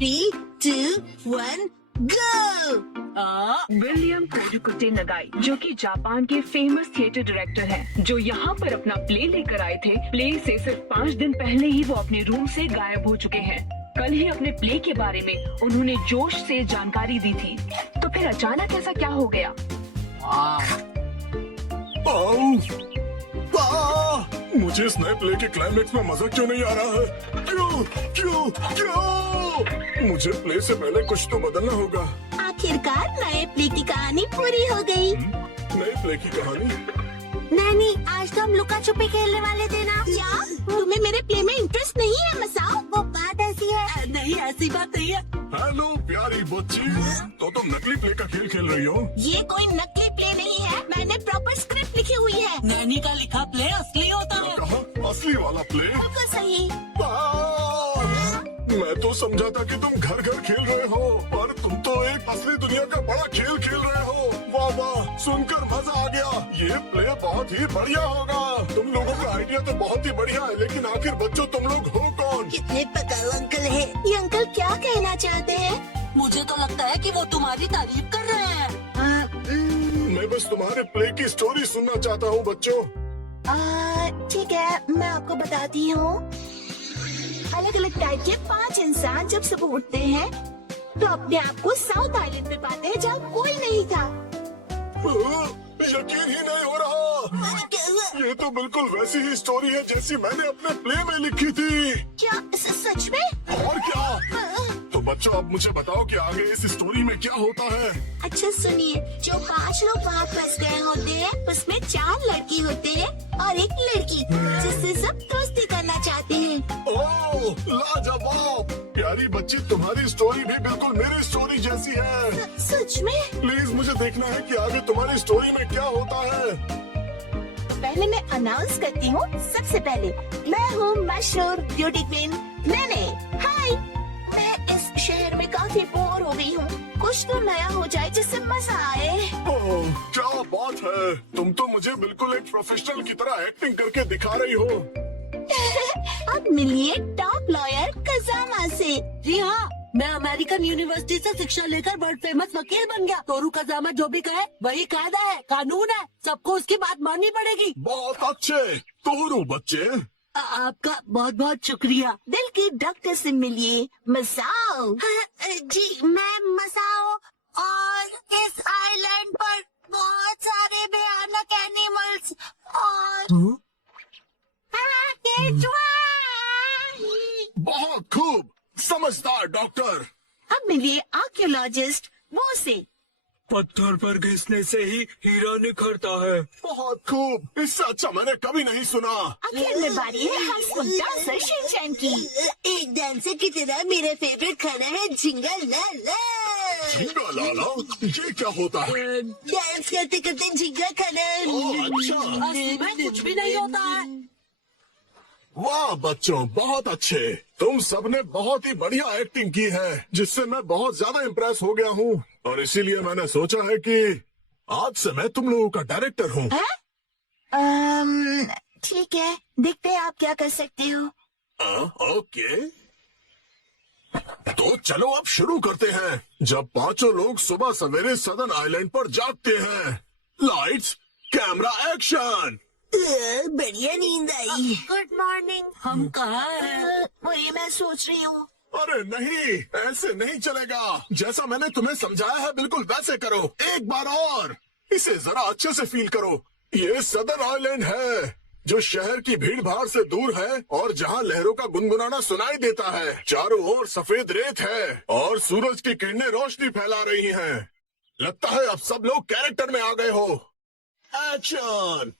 3, 2, 1, go! William कोडुकुटे नगाई, जो कि Japan के फेमस थिएटर डायरेक्टर हैं, जो यहाँ पर अपना प्ले लेकर आए थे। प्ले से सिर्फ 5 दिन पहले ही वो अपने रूम से गायब हो चुके हैं। कल ही अपने प्ले के बारे में उन्होंने जोश से जानकारी दी थी, तो फिर अचानक ऐसा क्या हो गया? मुझे इस नए प्ले के क्लाइमेक्स में मजा क्यों नहीं आ रहा है? क्यों क्यों क्यों? मुझे प्ले से पहले कुछ तो बदलना होगा। आखिरकार नए प्ले की कहानी पूरी हो गई। नए प्ले की कहानी? नानी, आज तो हम लुका छुपी खेलने वाले थे ना? क्या तुम्हें मेरे प्ले में इंटरेस्ट नहीं है मसाओ? वो बात ऐसी है। नहीं, ऐसी बात नहीं है। हेलो प्यारी बच्ची, तो तुम नकली प्ले का खेल खेल रही हो? ये कोई नकली प्ले नहीं है, मैंने प्रॉपर स्क्रिप्ट लिखी हुई है। नानी का लिखा प्ले असली होता है। कहा असली वाला प्ले? बिल्कुल सही। मैं तो समझा था कि तुम घर घर खेल रहे हो, पर तुम तो एक असली दुनिया का बड़ा खेल खेल रहे हो। वाह वाह, सुनकर मजा आ गया। ये प्ले बहुत ही बढ़िया होगा। तुम लोगों का आइडिया तो बहुत ही बढ़िया है, लेकिन आखिर बच्चों तुम लोग हो कौन? कितने पकाऊ अंकल है। ये अंकल क्या कहना चाहते हैं? मुझे तो लगता है कि वो तुम्हारी तारीफ कर रहे हैं। मैं बस तुम्हारे प्ले की स्टोरी सुनना चाहता हूँ बच्चों। ठीक है, मैं आपको बताती हूँ। अलग अलग टाइप के 5 इंसान जब सुबह उठते हैं तो अपने आप को साउथ आइलैंड पे पाते हैं जहाँ कोई नहीं था। यकीन ही नहीं हो रहा। ये तो बिल्कुल वैसी ही स्टोरी है जैसी मैंने अपने प्ले में लिखी थी। क्या सच में? और क्या? तो बच्चों, अब मुझे बताओ कि आगे इस स्टोरी में क्या होता है? अच्छा सुनिए, जो 5 लोग वहाँ फंस गए होते हैं, उसमें 4 लड़की होते हैं और एक लड़की, जिससे सब दोस्ती करना चाहते हैं। ओह लाजवाब! प्यारी बच्ची, तुम्हारी स्टोरी भी बिल्कुल मेरी स्टोरी जैसी है। सच में? प्लीज मुझे देखना है कि आगे तुम्हारी स्टोरी में क्या होता है। पहले मैं अनाउंस करती हूँ। सबसे पहले मैं हूँ मशहूर ब्यूटी क्वीन मैंने। हाय, मैं इस शहर में काफी बोर हो गई हूँ। कुछ तो नया हो जाए जिससे मजा आए। ओह क्या बात है, तुम तो मुझे बिल्कुल एक प्रोफेशनल की तरह एक्टिंग करके दिखा रही हो। अब मिलिए टॉप लॉयर कजामा से। जी हाँ, मैं अमेरिकन यूनिवर्सिटी से शिक्षा लेकर वर्ल्ड फेमस वकील बन गया। तोरू कजामा जो भी कहे वही कायदा है, कानून है, सबको उसकी बात माननी पड़ेगी। बहुत अच्छे तोरू बच्चे। आपका बहुत बहुत शुक्रिया। दिल के डॉक्टर से मिलिए मसाओ। जी, मैं मसाओ, और इस आइलैंड पर बहुत सारे भयानक एनिमल्स और बहुत खूब, समझदार डॉक्टर। अब मिलिए आर्कियोलॉजिस्ट वो से। पत्थर पर घिसने से ही हीरा निखरता है। बहुत खूब, इससे अच्छा मैंने कभी नहीं सुना। आखिर में बारी है हंसमुख डांसर शिनचैन की। एक डांसर की तरह मेरा फेवरेट खाना है झिंगा लाला। झींगा लाला, ये क्या होता है? डांस करते करते झिंगा खाना। ओह, अच्छा। असली में कुछ भी नहीं होता है। वाह बच्चों, बहुत अच्छे। तुम सबने बहुत ही बढ़िया एक्टिंग की है, जिससे मैं बहुत ज्यादा इम्प्रेस हो गया हूँ, और इसीलिए मैंने सोचा है कि आज से मैं तुम लोगों का डायरेक्टर हूँ। ठीक है, देखते हैं आप क्या कर सकते हो। ओके, तो चलो अब शुरू करते हैं। जब 5 लोग सुबह सवेरे सदन आइलैंड पर जागते हैं। Lights, camera, action. बढ़िया नींद आई। Good morning. हम कहाँ हैं? वही मैं सोच रही हूँ। अरे नहीं, ऐसे नहीं चलेगा। जैसा मैंने तुम्हें समझाया है बिल्कुल वैसे करो। एक बार और, इसे जरा अच्छे से फील करो। ये सदर आइलैंड है, जो शहर की भीड़ भाड़ से दूर है और जहाँ लहरों का गुनगुनाना सुनाई देता है। चारों ओर सफेद रेत है और सूरज की किरणें रोशनी फैला रही हैं। लगता है अब सब लोग कैरेक्टर में आ गए हो। एक्शन।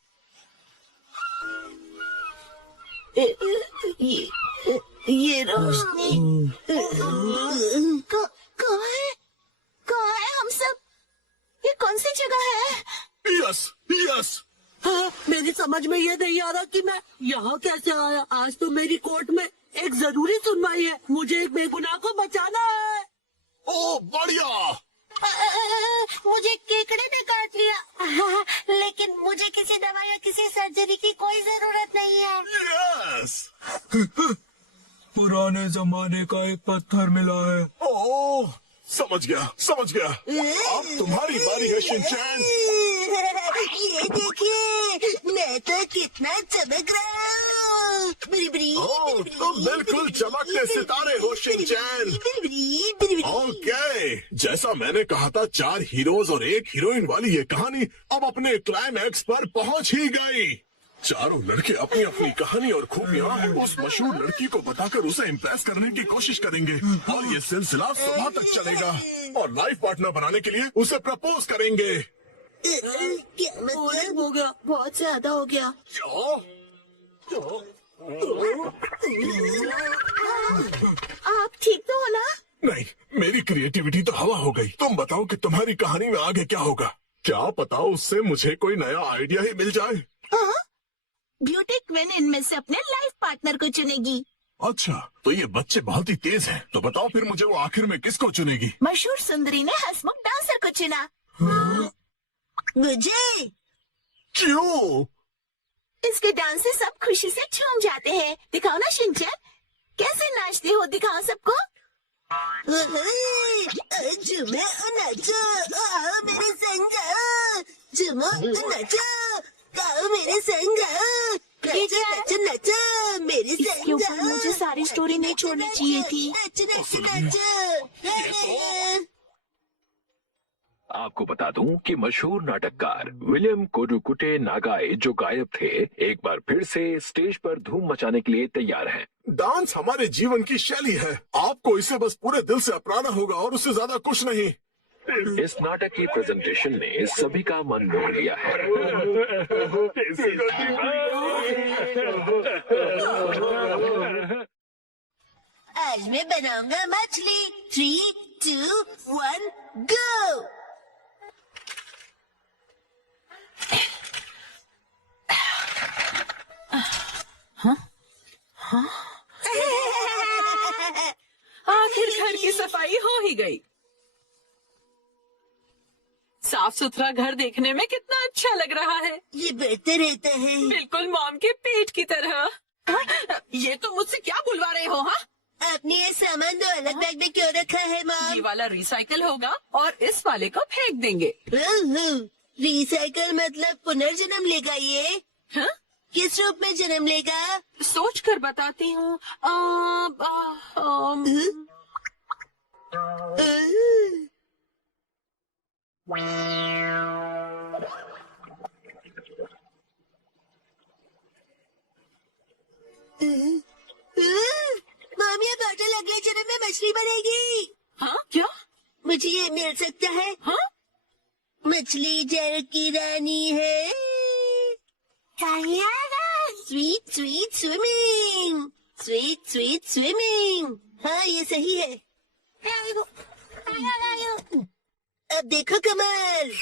ये रोशनी कहाँ है? कहाँ है हम सब? ये कौन सी जगह है? Yes yes. मेरी समझ में ये नहीं आ रहा कि मैं यहाँ कैसे आया। आज तो मेरी कोर्ट में एक जरूरी सुनवाई है। मुझे एक बेगुनाह को बचाना है। ओ बढ़िया। मुझे केकड़े ने काट लिया, लेकिन मुझे किसी दवा या किसी सर्जरी की कोई जरूरत नहीं है। यस। पुराने जमाने का एक पत्थर मिला है। ओह, समझ गया समझ गया। अब तुम्हारी बारी है शिनचैन। ये देखिए, मैं तो कितना चमक रहा हूँ। ओह, तुम बिल्कुल चमकते सितारे हो शिनचैन। ओके, जैसा मैंने कहा था 4 हीरोज और 1 हीरोइन वाली ये कहानी अब अपने क्लाइमैक्स पर पहुंच ही गई। चारों लड़के अपनी अपनी कहानी और खूबियां उस मशहूर लड़की को बताकर उसे इम्प्रेस करने की कोशिश करेंगे और ये सिलसिला सुबह तक चलेगा और लाइफ पार्टनर बनाने के लिए उसे प्रपोज करेंगे। क्या मतलब हो गया? बहुत ज्यादा हो गया। आप ठीक तो हो ना? नहीं, मेरी क्रिएटिविटी तो हवा हो गई। तुम बताओ कि तुम्हारी कहानी में आगे क्या होगा? क्या पता उससे मुझे कोई नया आइडिया ही मिल जाए। ब्यूटी क्वीन इनमें से अपने लाइफ पार्टनर को चुनेगी। अच्छा, तो ये बच्चे बहुत ही तेज हैं। तो बताओ फिर मुझे वो आखिर में किसको चुनेगी? मशहूर सुंदरी ने हंसमुख डांसर को चुना। मुझे क्यों? इसके डांस से सब खुशी से झूम जाते हैं। दिखाओ ना शिनचैन, कैसे नाचते हो, दिखाओ सबको। झूमो नाचो, आओ मेरे संग आओ। झूमो नाचो, आओ मेरे संग आओ। नाचो नाचो नाचो मेरे इसके संग ऊपर आओ। मुझे सारी स्टोरी नहीं छोड़नी चाहिए थी। नाचो नाचो नाचो। आपको बता दूं कि मशहूर नाटककार विलियम कोडुकुटे नागाई जो गायब थे, एक बार फिर से स्टेज पर धूम मचाने के लिए तैयार हैं। डांस हमारे जीवन की शैली है। आपको इसे बस पूरे दिल से अपनाना होगा और उससे ज्यादा कुछ नहीं। इस नाटक की प्रेजेंटेशन ने सभी का मन मोह लिया है। आज मैं बनाऊंगा मछली। 3, 2, 1, गो। आखिर घर की सफाई हो ही गई। साफ सुथरा घर देखने में कितना अच्छा लग रहा है। ये बढ़ते रहता है। बिल्कुल मॉम के पेट की तरह। ये तो मुझसे क्या बुलवा रहे हो? हाँ, आपने ये सामान 2 अलग बैग में क्यों रखा है ये मॉम? वाला रिसाइकल होगा और इस वाले को फेंक देंगे। रिसाइकल मतलब पुनर्जन्म लेगा ये? हाँ? किस रूप में जन्म लेगा? सोच कर बताती हूँ। मॉम, ये बॉटल अगले जन्म में मछली बनेगी। हाँ क्या? मुझे ये मिल सकता है? हाँ, मछली जल की रानी है। Sweet sweet swimming, sweet sweet swimming. हाँ, ये सही है। अब देखो कमल।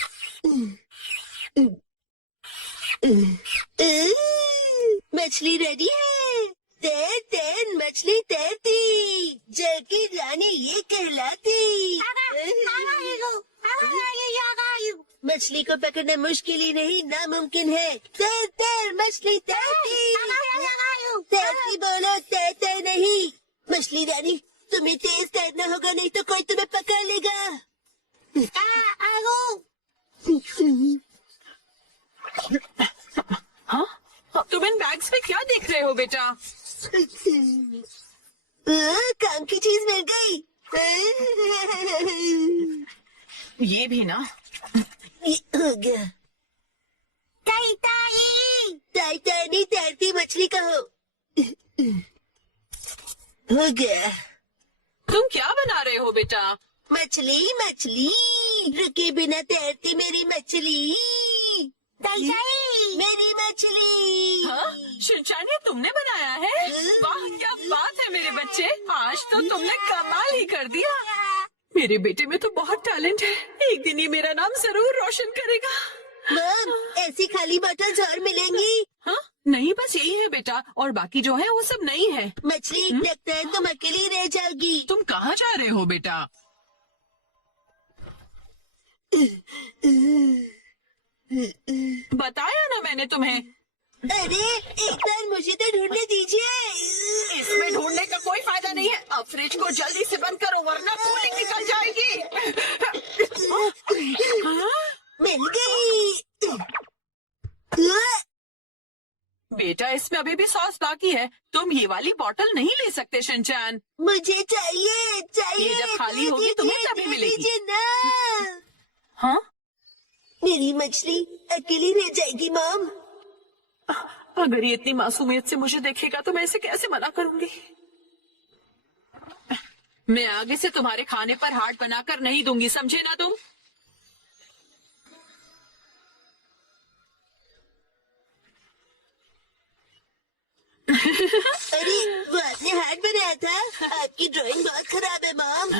मछली रेडी है। तैर तैर मछली तैरती, जल की रानी ये कहलाती। मछली को पकड़ना मुश्किल ही नहीं, नामुमकिन है। तैर तैर मछली तैरती, तैरती बोलो तैरते नहीं। मछली रानी, तुम्हें तेज तैरना होगा, नहीं तो कोई तुम्हें पकड़ लेगा। हाँ, तुम इन बैग्स में क्या देख रहे हो बेटा? काम की चीज मिल गई। ये भी ना। ये हो गया। ताई ताई ताई ताई नहीं, तैरती मछली कहो। हो गया। तुम क्या बना रहे हो बेटा? मछली मछली, रुके बिना तैरती मेरी मछली। ताई ताई मेरी मछली। हाँ, शिनचैन, ये तुमने बनाया है? वाह, क्या बात है मेरे बच्चे, आज तो तुमने कमाल ही कर दिया। मेरे बेटे में तो बहुत टैलेंट है, एक दिन ये मेरा नाम जरूर रोशन करेगा। मम, ऐसी खाली बॉटल्स और मिलेंगी? हाँ, नहीं, बस यही है बेटा, और बाकी जो है वो सब नहीं है। मछली, लगता है तुम अकेली रह जाओगी। तुम कहाँ जा रहे हो बेटा? बताया ना मैंने तुम्हें। अरे एक बार मुझे तो ढूंढने दीजिए। इसमें ढूंढने का कोई फायदा नहीं है। अब फ्रिज को जल्दी से बंद करो वरना कूलिंग निकल जाएगी। मिल गई। बेटा इसमें अभी भी सॉस बाकी है। तुम ये वाली बोतल नहीं ले सकते शिनचैन। मुझे चाहिए चाहिए। ये जब खाली होगी तुम्हें तभी मिलेगी। दीजिए ना। हाँ मेरी मछली अकेली रह जाएगी मॉम। अगर ये इतनी मासूमियत से मुझे देखेगा तो मैं इसे कैसे मना करूंगी। मैं आगे से तुम्हारे खाने पर हार्ट बनाकर नहीं दूंगी, समझे ना तुम। अरे वो आपने हार्ट बनाया था। आपकी ड्राइंग बहुत खराब है मॉम।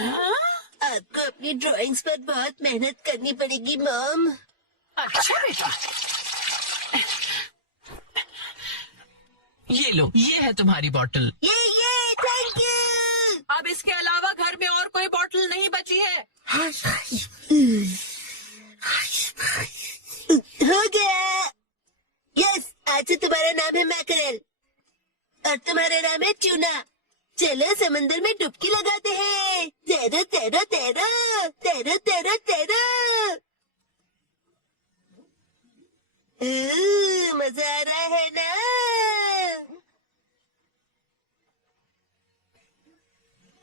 आपको अपनी ड्राइंग्स पर बहुत मेहनत करनी पड़ेगी मॉम। अच्छा बेटा, ये लो, ये है तुम्हारी बोतल। ये थैंक यू। अब इसके अलावा घर में और कोई बोतल नहीं बची है। हो गया। यस, आज से तुम्हारा नाम है मैकरेल और तुम्हारा नाम है ट्यूना। चलो समंदर में डुबकी लगाते हैं। तैरो तैरो तैरो तैरो तैरो तैरो। मजा आ रहा है ना।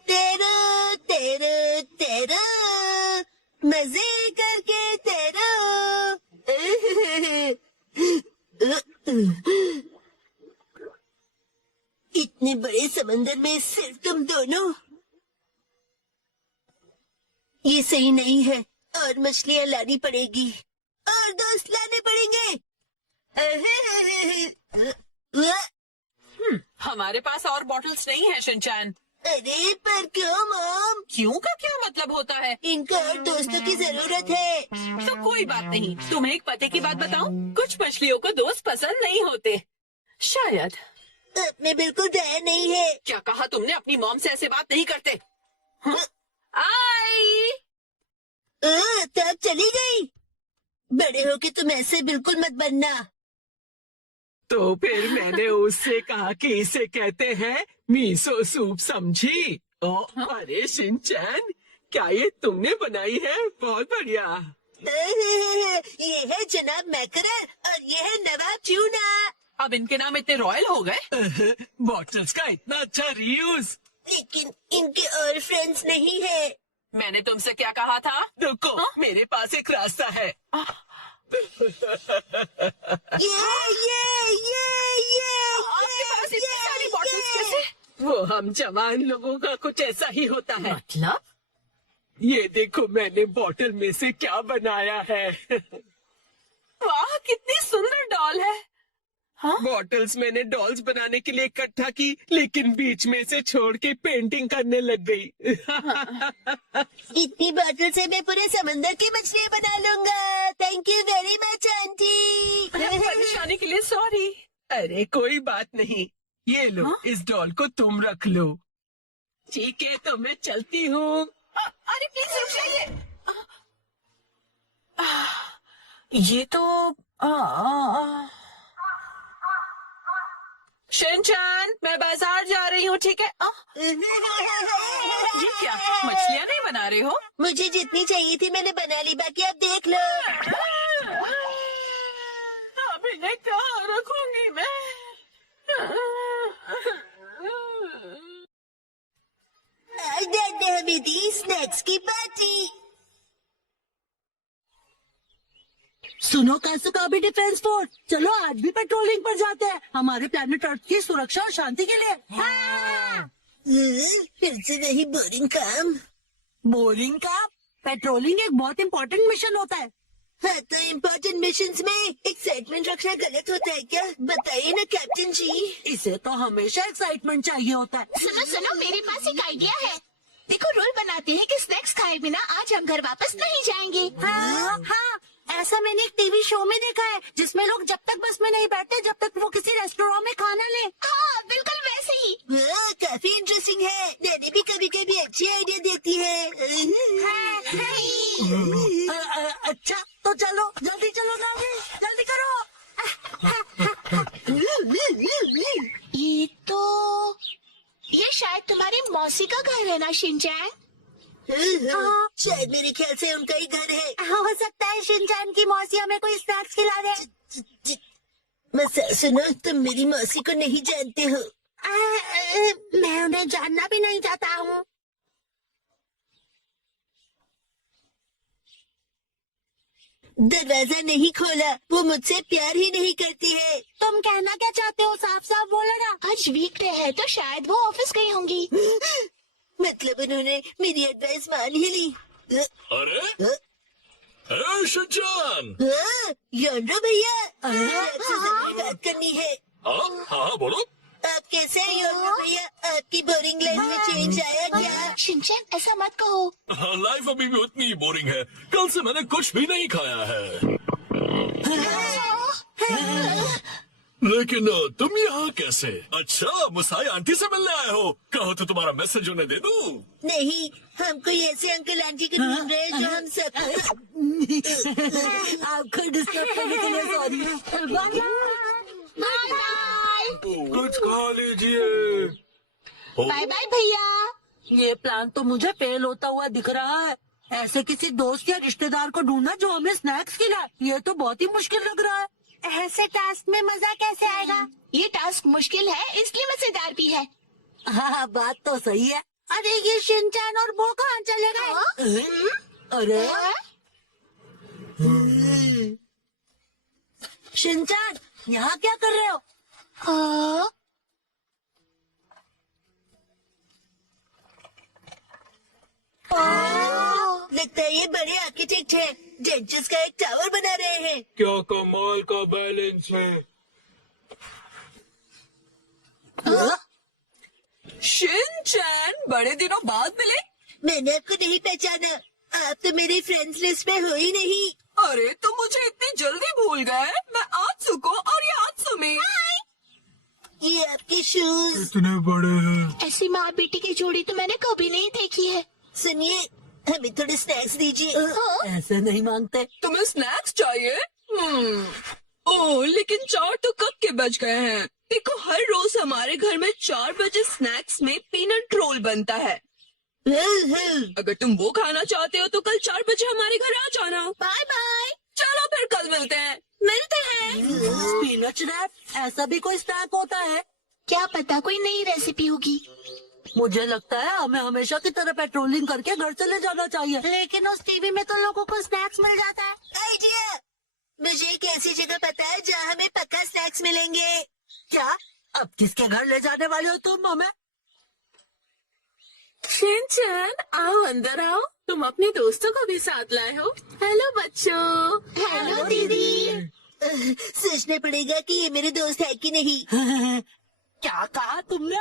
तैरो तैरो तैरो मजे करके तैरो। इतने बड़े समंदर में सिर्फ तुम दोनों। ये सही नहीं है और मछलियाँ लानी पड़ेगी और दोस्त लाने पड़ेंगे। हमारे पास और बॉटल्स नहीं है शिनचैन। अरे पर क्यों मॉम? क्यों का क्या मतलब होता है? इनको और दोस्तों की जरूरत है। तो कोई बात नहीं। तुम्हें एक पते की बात बताऊं? कुछ मछलियों को दोस्त पसंद नहीं होते शायद। में बिल्कुल दया नहीं है। क्या कहा तुमने? अपनी मॉम से ऐसे बात नहीं करते। हाँ? आई तब चली गई। बड़े होके तुम ऐसे बिल्कुल मत बनना। तो फिर मैंने उससे कहा कि इसे कहते हैं मीसो सूप, समझी? ओ, अरे शिनचैन, क्या ये तुमने बनाई है? बहुत बढ़िया। ये है जनाब मैकरेल और ये है नवाब ट्यूना। अब इनके नाम इतने रॉयल हो गए। बॉटल्स का इतना अच्छा रीयूज। लेकिन इनके और फ्रेंड्स नहीं है। मैंने तुमसे क्या कहा था? रुको, मेरे पास एक रास्ता है। आपके पास इतनी सारी बॉटल्स कैसे? वो हम जवान लोगों का कुछ ऐसा ही होता है। मतलब? ये देखो मैंने बॉटल में से क्या बनाया है। वाह, कितनी सुंदर डॉल है। बॉटल्स मैंने डॉल्स बनाने के लिए इकट्ठा की, लेकिन बीच में से छोड़ के पेंटिंग करने लग गई। इतनी बॉटल से मैं पूरे समंदर की मछलियाँ बना लूंगा। Thank you very much aunty. परेशानी के लिए सॉरी। अरे कोई बात नहीं, ये लो, इस डॉल को तुम रख लो। ठीक है, तो मैं चलती हूँ। अरे प्लीज रुक जाइए। ये तो शिनचैन, मैं बाजार जा रही हूँ, ठीक है? ये क्या, मछलियाँ नहीं बना रहे हो? मुझे जितनी चाहिए थी मैंने बना ली, बाकी आप देख लो। अब इन्हें कहाँ रखूंगी मैं? आज दादा हमें दी स्नैक्स की पार्टी। सुनो कासुका भी डिफेंस फोर्स, चलो आज भी पेट्रोलिंग पर जाते हैं, हमारे प्लेनेट अर्थ की सुरक्षा और शांति के लिए। फिर से वही बोरिंग काम। बोरिंग का? पेट्रोलिंग एक बहुत इम्पोर्टेंट मिशन होता है। हाँ, तो इम्पोर्टेंट मिशंस में एक्साइटमेंट रखना गलत होता है क्या? बताइए ना कैप्टन जी। इसे तो हमेशा एक्साइटमेंट चाहिए होता है। सुनो सुनो, मेरे पास एक आइडिया है। देखो, रूल बनाते हैं कि स्नैक्स खाए बिना आज हम घर वापस नहीं जाएंगे। हाँ, ऐसा मैंने एक टीवी शो में देखा है, जिसमें लोग जब तक बस में नहीं बैठते जब तक वो किसी रेस्टोरेंट में खाना ले। हाँ, बिल्कुल वैसे ही। काफी इंटरेस्टिंग है। डैडी भी कभी कभी अच्छी आइडिया देती है। अच्छा तो चलो, जल्दी चलो नावी, जल्दी करो। शायद तुम्हारी मौसी का घर है ना शिनचैन? शायद मेरे ख्याल से उनका ही घर है। हो सकता है शिनचैन की मौसी हमें कोई स्नैक्स खिला दे। मसा सुनो, तुम मेरी मौसी को नहीं जानते हो। मैं उन्हें जानना भी नहीं चाहता हूँ। दरवाजा नहीं खोला, वो मुझसे प्यार ही नहीं करती है। तुम कहना क्या चाहते हो? साफ साफ बोलो ना। आज वीकडे है तो शायद वो ऑफिस गई होंगी। मतलब उन्होंने मेरी एडवाइस मान ही ली। अरे शिनचैन। योंडो भैया, आपसे जरूरी बात करनी है। हाँ बोलो। आप कैसे हैं योंडो भैया? आपकी बोरिंग लाइफ में चेंज आया क्या? शिनचैन ऐसा मत कहो। लाइफ अभी भी उतनी ही बोरिंग है। कल से मैंने कुछ भी नहीं खाया है। लेकिन तुम यहाँ कैसे? अच्छा, मुसाई आंटी से मिलने आए हो? कहो तो तुम्हारा मैसेज उन्हें दे दूं? नहीं, हम कोई ऐसे अंकल आंटी को ढूंढ रहे हैं जो हम सब। आपको डिस्टर्ब करने के लिए सॉरी। कुछ खा लीजिए। बाय बाय भैया। ये प्लान तो मुझे फेल होता हुआ दिख रहा है। ऐसे किसी दोस्त या रिश्तेदार को ढूंढना जो हमें स्नैक्स खिलाए, ये तो बहुत ही मुश्किल लग रहा है। ऐसे टास्क में मजा कैसे आएगा? ये टास्क मुश्किल है इसलिए मजेदार भी है। हाँ, बात तो सही है। अरे ये शिनचैन और वो कहाँ चले गए? अरे हाँ? शिनचैन, यहाँ क्या कर रहे हो? हाँ? लगता है ये बड़े आर्किटेक्ट हैं। जेंचिस का एक टावर बना रहे हैं। क्या कमाल का बैलेंस है। शिनचैन, बड़े दिनों बाद मिले। मैंने आपको नहीं पहचाना। आप तो मेरी फ्रेंड्स लिस्ट में हो ही नहीं। अरे तुम मुझे इतनी जल्दी भूल गए? मैं आत्सुको और ये आत्सुमी। ये आपके शूज। इतने बड़े हैं। ऐसी माँ बेटी की जोड़ी तो मैंने कभी नहीं देखी है। सुनिए, हमें थोड़े स्नैक्स दीजिए। ऐसे नहीं मांगते। तुम्हें स्नैक्स चाहिए? ओह, लेकिन 4 तो कब के बज गए हैं। देखो, हर रोज हमारे घर में 4 बजे स्नैक्स में पीनट रोल बनता है। अगर तुम वो खाना चाहते हो तो कल 4 बजे हमारे घर आ जाना। Bye bye. चलो फिर कल मिलते हैं। मिलते हैं। स्पिनच रैप, ऐसा भी कोई स्नैक होता है? क्या पता कोई नई रेसिपी होगी। मुझे लगता है हमें हमेशा की तरह पेट्रोलिंग करके घर चले जाना चाहिए। लेकिन उस टीवी में तो लोगों को स्नैक्स मिल जाता है। आइडिया! मुझे एक ऐसी जगह पता है जहाँ हमें पक्का स्नैक्स मिलेंगे। क्या? अब किसके घर ले जाने वाले हो तुम हमें? शिनचैन, आओ अंदर आओ। तुम अपने दोस्तों को भी साथ लाए हो। हेलो बच्चों। हेलो दीदी। सोचना पड़ेगा कि ये मेरे दोस्त है कि नहीं। क्या कहा तुमने?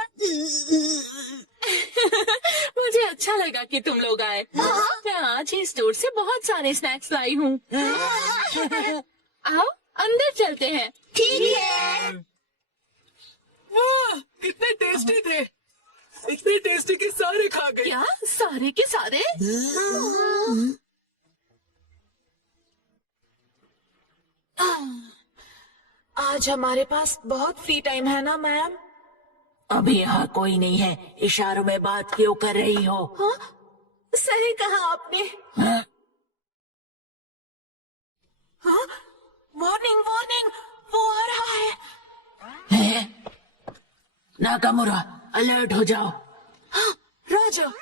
मुझे अच्छा लगा कि तुम लोग आए। मैं आज ही स्टोर से बहुत सारे स्नैक्स लाई हूँ। आओ अंदर चलते हैं। ठीक है। वाह, कितने टेस्टी थे। इतने टेस्टी कि सारे खा गए। क्या सारे के सारे? आज हमारे पास बहुत फ्री टाइम है ना मैम? अभी यहाँ कोई नहीं है। इशारों में बात क्यों कर रही हो? हाँ, सही कहा आपने। हाँ? हाँ, वार्निंग वार्निंग, वो आ रहा है। नाकामुरा, अलर्ट हो जाओ। राजा,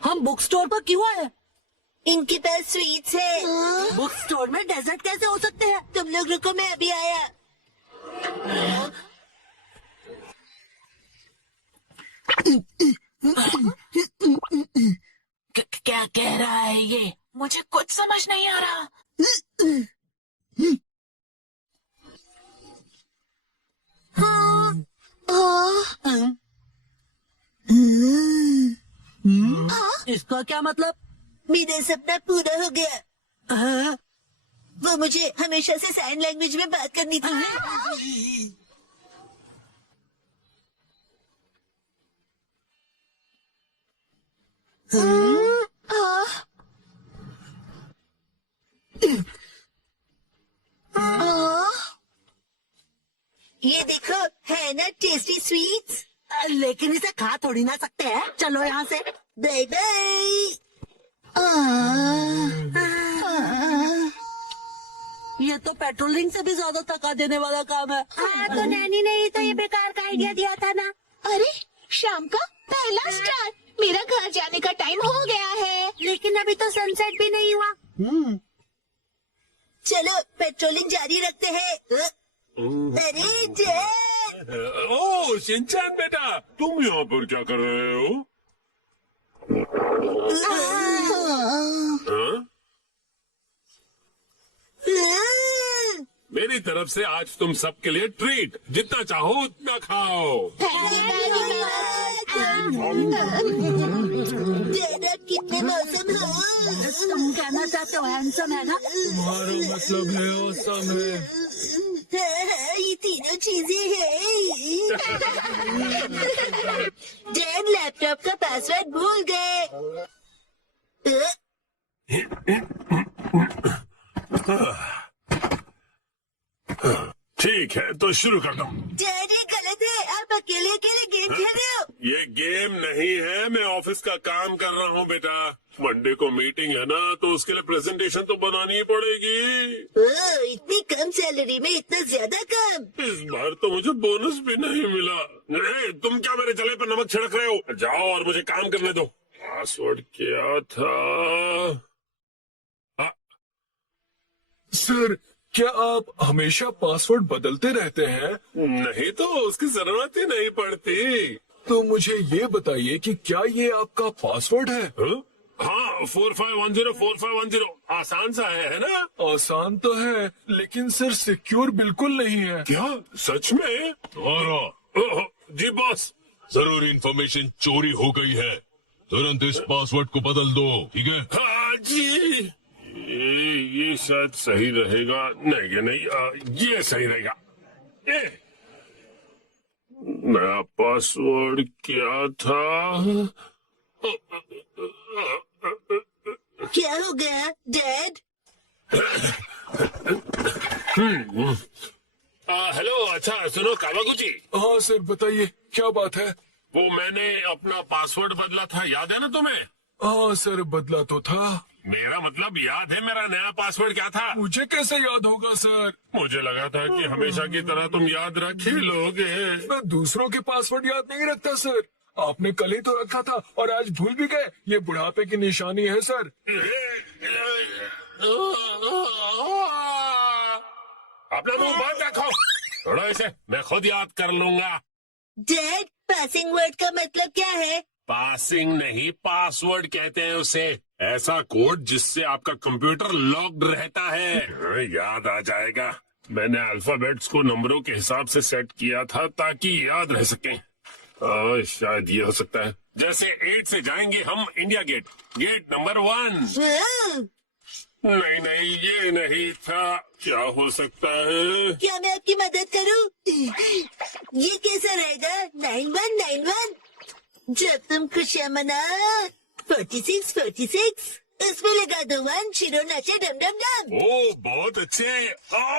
हम बुक स्टोर पर क्यों आए? इनके पास स्वीट्स है। बुक स्टोर में डेजर्ट कैसे हो सकते हैं? तुम लोग रुको, मैं अभी आया। क्या कह रहा है ये? मुझे कुछ समझ नहीं आ रहा। इसका क्या मतलब? मेरा सपना पूरा हो गया। हाँ? वो मुझे हमेशा से साइन लैंग्वेज में बात करनी थी। ये देखो, है ना टेस्टी स्वीट्स। लेकिन इसे खा थोड़ी ना सकते हैं। चलो यहाँ से। Bye bye. ये तो पेट्रोलिंग से भी ज्यादा थका देने वाला काम है। हाँ तो नैनी ने ही तो ये बेकार का आइडिया दिया था ना। अरे शाम का पहला स्टार, मेरा घर जाने का टाइम हो गया है। लेकिन अभी तो सनसेट भी नहीं हुआ। चलो पेट्रोलिंग जारी रखते हैं। अरे डैड, ओह शिनचैन बेटा, तुम यहाँ पर क्या कर रहे हो? हाँ? मेरी तरफ से आज तुम सबके लिए ट्रीट, जितना चाहो उतना खाओ। डैड आप कितने मौसम हो। तुम कहना चाहते हो हैंडसम है ना? तुम्हारा मतलब है औसम है। हाँ, ये तीनों चीजें हैं। डैड लैपटॉप का पासवर्ड भूल गए। ठीक है तो शुरू कर दो। डैड ये गलत है, आप अकेले अकेले गेम खेल रहे हो। ये गेम नहीं है, मैं ऑफिस का काम कर रहा हूँ बेटा। मंडे को मीटिंग है ना, तो उसके लिए प्रेजेंटेशन तो बनानी ही पड़ेगी। ओह, इतनी कम सैलरी में इतना ज्यादा काम। इस बार तो मुझे बोनस भी नहीं मिला। तुम क्या मेरे जले पर नमक छिड़क रहे हो? जाओ और मुझे काम करने दो। पासवर्ड क्या था? सर, क्या आप हमेशा पासवर्ड बदलते रहते हैं? नहीं तो उसकी जरूरत ही नहीं पड़ती। तो मुझे ये बताइए कि क्या ये आपका पासवर्ड है? हाँ 45104510 आसान सा है ना? आसान तो है, लेकिन सर सिक्योर बिल्कुल नहीं है। क्या सच में? ओह, जी बॉस। जरूरी इंफॉर्मेशन चोरी हो गई है, तुरंत इस पासवर्ड को बदल दो, ठीक है? हाँ जी। ये शायद सही रहेगा। नहीं ये नहीं, ये सही रहेगा। नया पासवर्ड क्या था? क्या हो गया डैड? हेलो, अच्छा सुनो कावागुची। हाँ सर, बताइए क्या बात है? वो मैंने अपना पासवर्ड बदला था, याद है ना तुम्हें? हाँ सर, बदला तो था। मेरा मतलब याद है मेरा नया पासवर्ड क्या था? मुझे कैसे याद होगा सर? मुझे लगा था कि हमेशा की तरह तुम याद रख ही लोगे। मैं दूसरों के पासवर्ड याद नहीं रखता सर। आपने कल ही तो रखा था और आज भूल भी गए। ये बुढ़ापे की निशानी है सर। अपना मुंह बंद रखो। छोड़ो इसे, मैं खुद याद कर लूंगा। डैड, पासिंग वर्ड का मतलब क्या है? पासिंग नहीं, पासवर्ड कहते हैं उसे। ऐसा कोड जिससे आपका कंप्यूटर लॉक्ड रहता है। याद आ जाएगा। मैंने अल्फाबेट्स को नंबरों के हिसाब से सेट किया था ताकि याद रह सके। शायद ये हो सकता है। जैसे 8 से जाएंगे हम इंडिया गेट, गेट नंबर 1। नहीं ये नहीं था। क्या हो सकता है? क्या मैं आपकी मदद करूं? ये कैसा रहेगा? 9191। जब तुम खुशियाँ मना 46 इसमें लगा दो 1, शिरो नाचे डम डम डम। ओ बहुत अच्छे।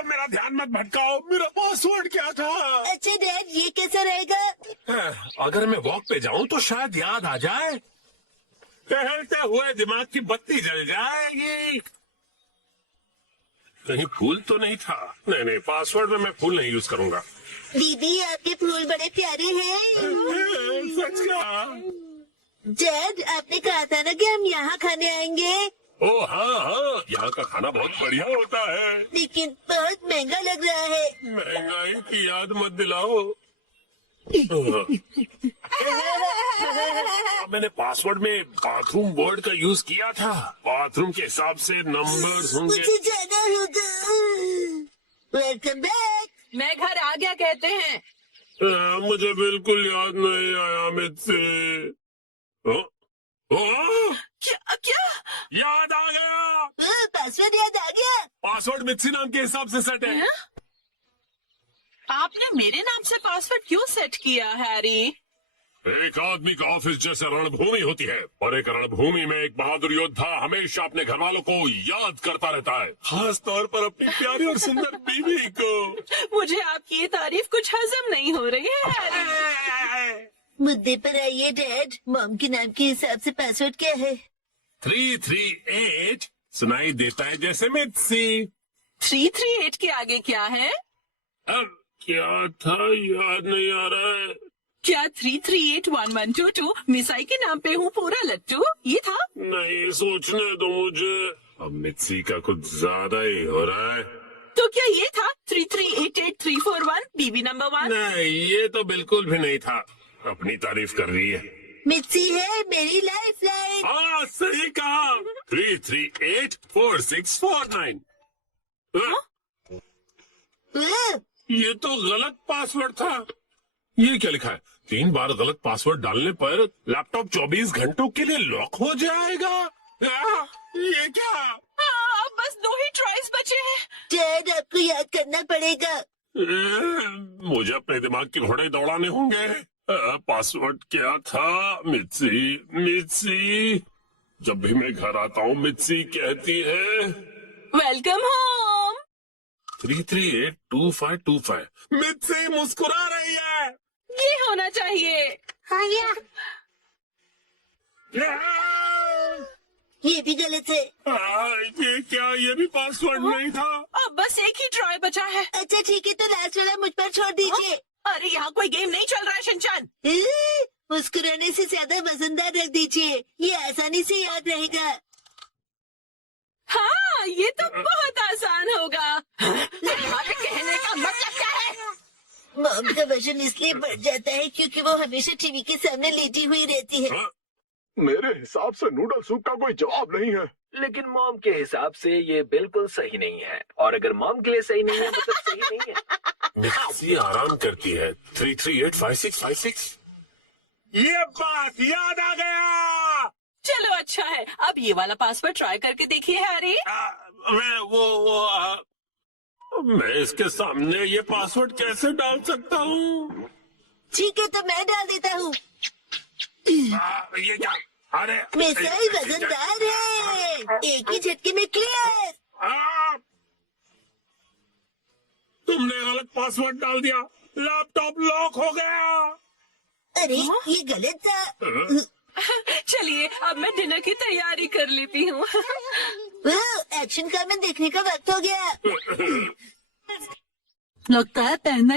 मेरा ध्यान मत भटकाओ, मेरा पासवर्ड क्या था? अच्छा डैड, ये कैसा रहेगा? अगर मैं वॉक पे जाऊं तो शायद याद आ जाए। टहलते हुए दिमाग की बत्ती जल जाएगी। कहीं फूल तो नहीं था? नहीं, पासवर्ड में मैं फूल नहीं यूज करूंगा। दीदी, आपके फूल बड़े प्यारे हैं। सच कहा। डैड, आपने कहा था ना कि हम यहाँ खाने आएंगे। ओ हाँ, यहाँ का खाना बहुत बढ़िया होता है। लेकिन बहुत महंगा लग रहा है। महंगाई की याद मत दिलाओ। मैंने पासवर्ड में बाथरूम वर्ड का यूज किया था। बाथरूम के हिसाब से नंबर्स होंगे। मुझे जाना होगा। Welcome back. मैं घर आ गया कहते हैं। मुझे बिल्कुल याद नहीं आया मुझसे। क्या? याद आ गया। पासवर्ड याद आ गया। पासवर्ड मित्सी नाम के हिसाब से सेट है। आपने मेरे नाम से पासवर्ड क्यों सेट किया हैरी? एक आदमी का ऑफिस जैसे रणभूमि होती है, और एक रणभूमि में एक बहादुर योद्धा हमेशा अपने घर वालों को याद करता रहता है, खास तौर पर अपनी प्यारी और सुंदर बीवी को। मुझे आपकी ये तारीफ कुछ हजम नहीं हो रही है हैरी। मुद्दे पर आइए डैड। मॉम के नाम के हिसाब से पासवर्ड क्या है? 338 सुनाई देता है जैसे मित्सी। 338 के आगे क्या है? अब क्या था याद नहीं आ रहा है। क्या 3381122 मिसाई के नाम पे हूँ पूरा लट्टू, ये था? नहीं, सोचने दो मुझे। अब मित्सी का कुछ ज्यादा ही हो रहा है। तो क्या ये था 3388341 बीबी नंबर 1? नहीं, ये तो बिल्कुल भी नहीं था। अपनी तारीफ कर रही है। मिर्ची है मेरी लाइफ लाइन। हाँ, सही कहा। 3384649। ये तो गलत पासवर्ड था। ये क्या लिखा है? 3 बार गलत पासवर्ड डालने पर लैपटॉप 24 घंटों के लिए लॉक हो जाएगा। ये क्या? अब बस 2 ही ट्राइज बचे हैं। डैड आपको याद करना पड़ेगा। मुझे अपने दिमाग के घोड़े दौड़ाने होंगे। पासवर्ड क्या था? मित्सी मित्सी। जब भी मैं घर आता हूँ मित्सी कहती है वेलकम होम। 3382525। मित्सी मुस्कुरा रही है। ये होना चाहिए। हाँ या ये भी गलत है। ये क्या? ये भी पासवर्ड नहीं था। अब बस एक ही ट्राई बचा है। अच्छा ठीक है, तो लास्ट वाला मुझ पर छोड़ दीजिए। अरे यहाँ कोई गेम नहीं चल रहा है शिनचान। मुस्कुराने से ज्यादा मजेदार रख दीजिए, ये आसानी से याद रहेगा। हाँ, ये तो बहुत आसान होगा। तुम्हारे कहने का मतलब क्या है? मॉम का वजन इसलिए बढ़ जाता है क्योंकि वो हमेशा टीवी के सामने लेटी हुई रहती है। मेरे हिसाब से नूडल सूप का कोई जवाब नहीं है। लेकिन मॉम के हिसाब से ये बिल्कुल सही नहीं है, और अगर मॉम के लिए सही नहीं है मतलब सही नहीं है। मित्सी आराम करती है। 3385656। ये बात याद आ गया। चलो अच्छा है, अब ये वाला पासवर्ड ट्राई करके देखिए हैरी। मैं इसके सामने ये पासवर्ड कैसे डाल सकता हूँ? ठीक है, तो मैं डाल देता हूँ। ये क्या? अरे मिसाई वजनदार है, एक ही झटके में क्लियर। तुमने गलत पासवर्ड डाल दिया। लैपटॉप लॉक हो गया। अरे ये गलत था। चलिए अब मैं डिनर की तैयारी कर लेती हूँ। एक्शन का मैं देखने का वक्त हो गया। लगता है पहनना